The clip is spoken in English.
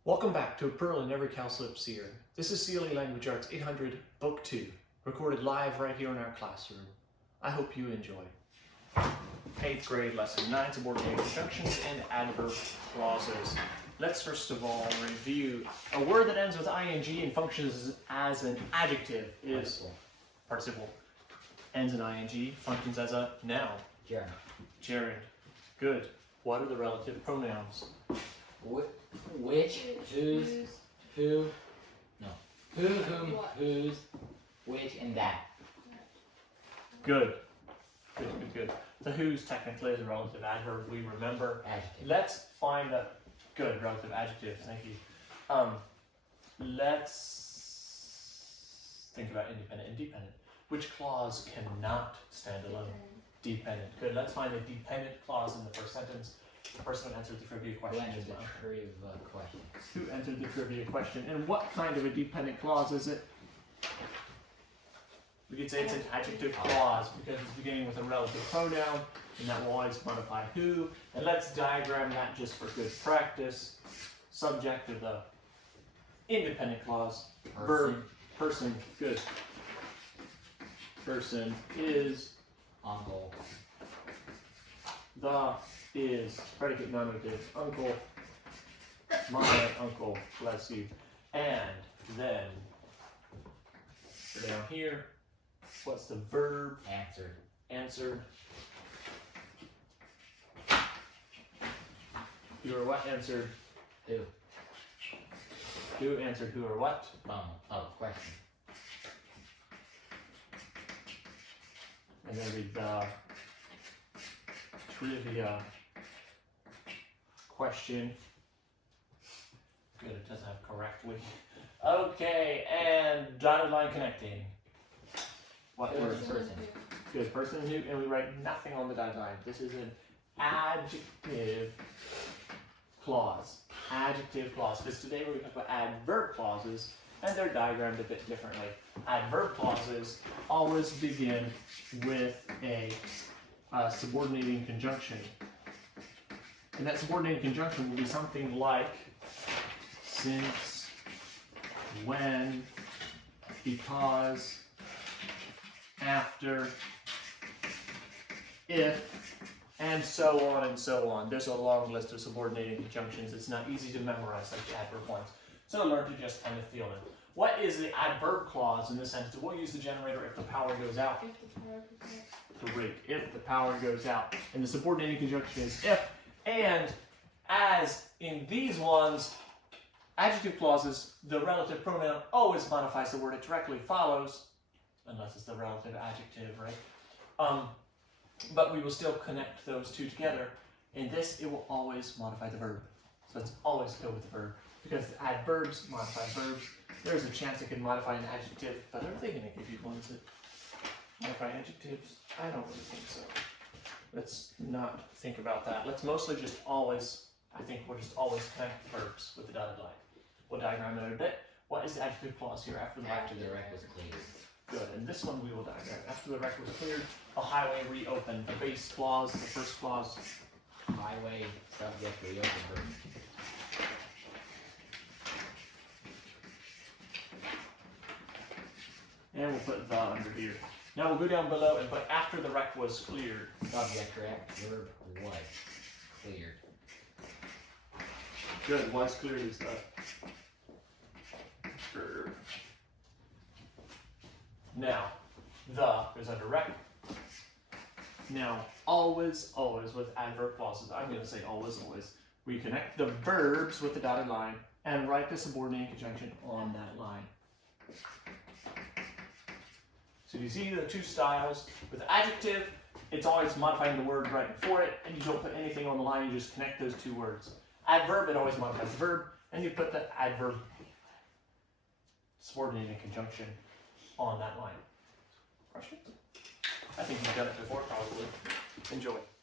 Welcome back to A Pearl in Every Cowslip Seer. This is CLE Language Arts 800, Book 2, recorded live right here in our classroom. I hope you enjoy. 8th grade lesson 9, subordinating conjunctions and adverb clauses. Let's first of all review. A word that ends with ing and functions as an adjective is participle. Ends in ing, functions as a noun. Gerund. Gerund. Good. What are the relative pronouns? Which, whose, who, no. Who, whom, whose, which, and that. Good. Good. The whose technically is a relative adverb, we remember. Adjective. Let's find a good relative adjective, thank you. Let's think about independent and dependent. Which clause cannot stand alone? Dependent. Good. Let's find a dependent clause in the first sentence. The person who answered the trivia question. Who entered the trivia question? Who entered the trivia question? And what kind of a dependent clause is it? We could say it's an adjective clause because it's beginning with a relative pronoun, and that will always modify who. And let's diagram that just for good practice. Subject of the independent clause. Verb, person, good. Person is Uncle. The is predicate nominative. Uncle, my uncle, bless you. And then down here, what's the verb? Answered. Answered. Who or what answered? Who? Who answered who or what? Question. And then read the trivia question. Good, it doesn't have correctly. Okay, and dotted line connecting. What word? Person. Good, person who, and we write nothing on the dotted line. This is an adjective clause. Adjective clause. Because today we're going to talk about adverb clauses, and they're diagrammed a bit differently. Adverb clauses always begin with a subordinating conjunction. And that subordinating conjunction will be something like since, when, because, after, if, and so on and so on. There's a long list of subordinating conjunctions. It's not easy to memorize like the adverb ones. So learn to just kind of feel it. What is the adverb clause in this sentence? We'll use the generator if the power goes out. If the power goes out. Great. If the power goes out. And the subordinating conjunction is if. And as in these ones, adjective clauses, the relative pronoun always modifies the word it directly follows, unless it's the relative adjective, right? But we will still connect those two together. In this, it will always modify the verb. So let's always go with the verb. Because adverbs modify verbs. There's a chance it can modify an adjective, but are they going to give you ones that modify adjectives? I don't really think so. Let's not think about that. Let's mostly just always, I think we'll just always connect verbs with the dotted line. We'll diagram it in a bit. What is the adjective clause here after the wreck? After the wreck was cleared. Good, and this one we will diagram. After the wreck was cleared, a highway reopened. The base clause, the first clause. Highway, subject, reopen verb. And we'll put the under here. Now we'll go down below and put after the wreck was cleared. Subject, correct. Verb was cleared. Good, was cleared is the verb. Now, the goes under wreck. Now, always with adverb clauses, I'm going to say always. We connect the verbs with the dotted line and write the subordinating conjunction on that line. So you see the two styles. With adjective, it's always modifying the word right before it, and you don't put anything on the line, you just connect those two words. Adverb, it always modifies the verb, and you put the adverb subordinating conjunction on that line. Questions? I think you've done it before, probably. Enjoy.